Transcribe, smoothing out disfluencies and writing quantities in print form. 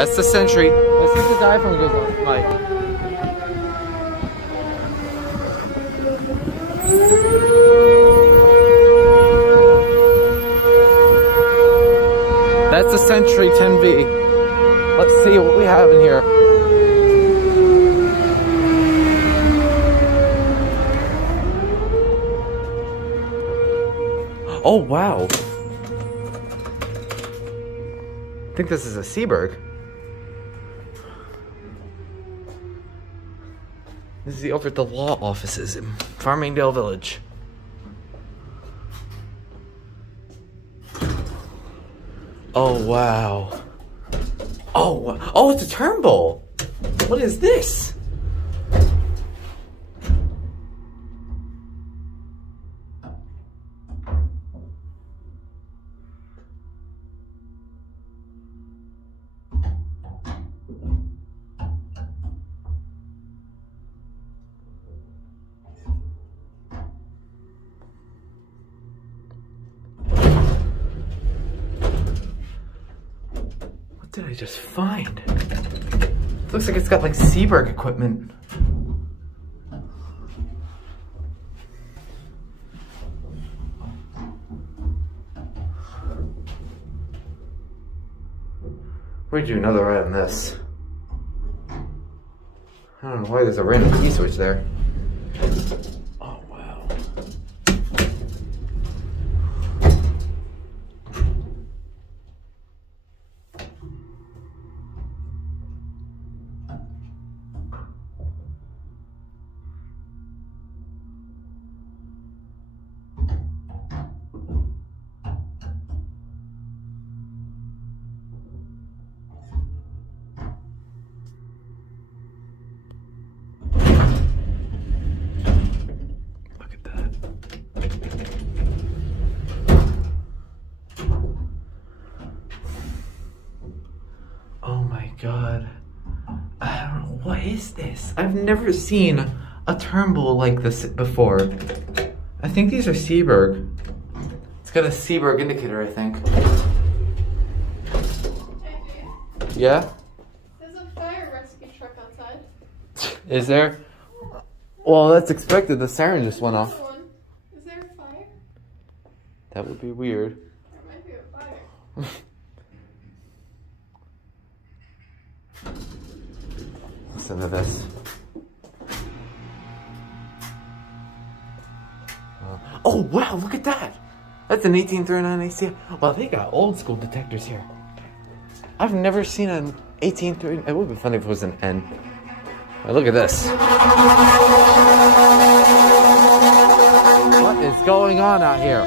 That's the Sentry. Let's see if this iPhone goes on. Mike. That's the Sentry 10V. Let's see what we have in here. Oh, wow. I think this is a Seaberg. This is over at the law offices in Farmingdale Village. Oh, wow. Oh, it's a Turnbull. What is this? What did I just find? It looks like it's got like Seaberg equipment. We're gonna do another ride on this. I don't know why there's a random key switch there. Oh, wow. God, I don't know, what is this? I've never seen a Turnbull like this before. I think these are Seaberg. It's got a Seaberg indicator, I think. Yeah? There's a fire rescue truck outside. Is there? Well, that's expected. The siren just went off. Is there a fire? That would be weird. There might be a fire. Listen to this. Oh wow, look at that! That's an 1839 AC. Well, they got old school detectors here. I've never seen an 1839. It would be funny if it was an N. Well, look at this. What is going on out here?